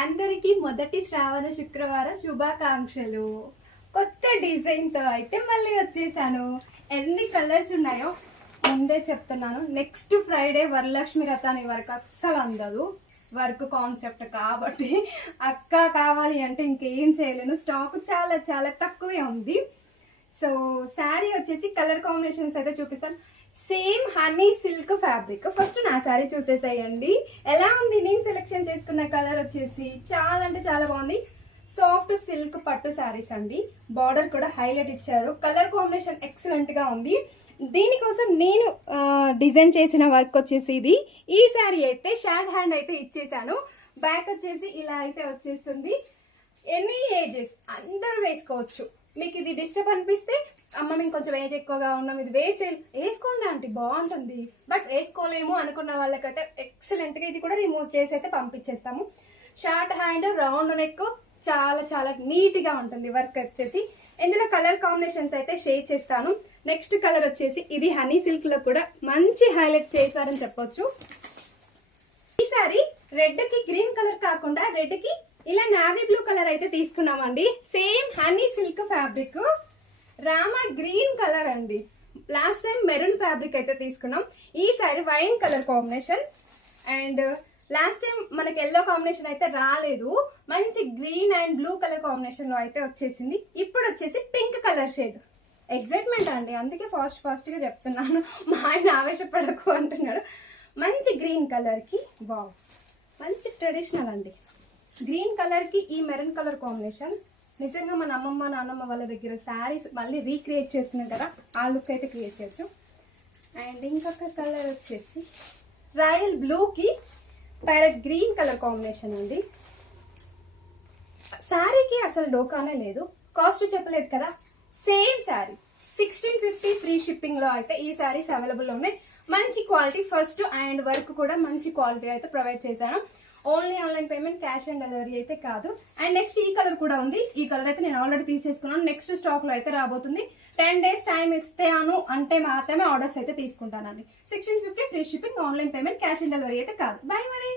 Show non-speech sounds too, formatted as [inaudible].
అందరికీ మొదటి శ్రావణ శుక్రవార శుభాకాంక్షలు. కొత్త డిజైన్తో అయితే మళ్ళీ వచ్చేసాను. ఎన్ని కలర్స్ ఉన్నాయో ముందే చెప్తున్నాను. నెక్స్ట్ ఫ్రైడే వరలక్ష్మి రథాన్ని వరకు అస్సలు అందదు. వర్క్ కాన్సెప్ట్ కాబట్టి అక్క కావాలి అంటే ఇంకేం చేయలేను. స్టాక్ చాలా చాలా తక్కువే ఉంది. సో శారీ వచ్చేసి కలర్ కాంబినేషన్స్ అయితే చూపిస్తాను same honey silk fabric first నా శారీ చూసేసేయండి. ఎలా ఉంది? నేను సెలెక్షన్ చేసుకున్న కలర్ వచ్చేసి చాలా అంటే చాలా బాగుంది. సాఫ్ట్ సిల్క్ పట్టు శారీస్ అండి. బార్డర్ కూడా హైలైట్ ఇచ్చారు. కలర్ కాంబినేషన్ ఎక్సలెంట్గా ఉంది. దీనికోసం నేను డిజైన్ చేసిన వర్క్ వచ్చేసి ఇది. ఈ శారీ అయితే షార్ట్ హ్యాండ్ అయితే ఇచ్చేసాను. బ్యాక్ వచ్చేసి ఇలా అయితే వచ్చేస్తుంది. ఎనీ ఏజెస్ అందరూ వేసుకోవచ్చు. మీకు ఇది డిస్టర్బ్ అనిపిస్తే అమ్మ మేము కొంచెం ఏజ్ ఎక్కువగా ఉన్నాం ఇది వేచే వేసుకోండి ఆంటీ బాగుంటుంది. బట్ వేసుకోలేము అనుకున్న వాళ్ళకైతే ఎక్సలెంట్గా ఇది కూడా రిమూవ్ చేసి అయితే పంపించేస్తాము. షార్ట్ హ్యాండ్ రౌండ్ నెక్ చాలా చాలా నీట్గా ఉంటుంది వర్క్ వచ్చేసి. ఇందులో కలర్ కాంబినేషన్స్ అయితే షేర్ చేస్తాను. నెక్స్ట్ కలర్ వచ్చేసి ఇది హనీ సిల్క్లో కూడా మంచి హైలైట్ చేశారని చెప్పొచ్చు. ఈసారి రెడ్కి గ్రీన్ కలర్ కాకుండా రెడ్కి ఇలా నావీ బ్లూ కలర్ అయితే తీసుకున్నామండి. Same honey silk fabric Rama green colour అండి. లాస్ట్ టైం మెరూన్ ఫ్యాబ్రిక్ అయితే తీసుకున్నాం. ఈసారి wine colour combination and last time మనకి ఎల్లో కాంబినేషన్ అయితే రాలేదు. మంచి గ్రీన్ అండ్ బ్లూ కలర్ కాంబినేషన్లో అయితే వచ్చేసింది. ఇప్పుడు వచ్చేసి పింక్ కలర్ షేడ్ ఎగ్జైట్మెంట్ అండి. అందుకే ఫాస్ట్ ఫాస్ట్గా చెప్తున్నాను. [laughs] మా ఆయన ఆవేశపడకు అంటున్నాడు. మంచి గ్రీన్ కలర్కి బావ్ మంచి ట్రెడిషనల్ అండి. గ్రీన్ కలర్కి ఈ మెరూన్ కలర్ కాంబినేషన్ నిజంగా మన అమ్మమ్మ నాన్నమ్మ వాళ్ళ దగ్గర శారీస్ మళ్ళీ రీక్రియేట్ చేస్తున్నాం కదా ఆ లుక్ అయితే క్రియేట్ చేయొచ్చు. అండ్ ఇంకొక కలర్ వచ్చేసి రాయల్ బ్లూకి ప్యారెట్ గ్రీన్ కలర్ కాంబినేషన్ అండి. శారీకి అసలు డోకానే లేదు. కాస్ట్ చెప్పలేదు కదా. Same sari sixteen fifty free షిప్పింగ్లో అయితే ఈ శారీస్ అవైలబుల్ ఉన్నాయి. మంచి క్వాలిటీ ఫస్ట్ అండ్ వర్క్ కూడా మంచి క్వాలిటీ అయితే ప్రొవైడ్ చేశాను. Only online payment cash on delivery అయితే కాదు. అండ్ నెక్స్ట్ ఈ కలర్ కూడా ఉంది. ఈ కలర్ అయితే నేను ఆల్రెడీ తీసేసుకున్నాను. నెక్స్ట్ స్టాక్లో అయితే రాబోతుంది. టెన్ డేస్ టైం ఇస్తాను అంటే మాత్రమే ఆర్డర్స్ అయితే తీసుకుంటానండి. Sixteen fifty free shipping online payment cash on delivery అయితే కాదు. బాయ్ మరి.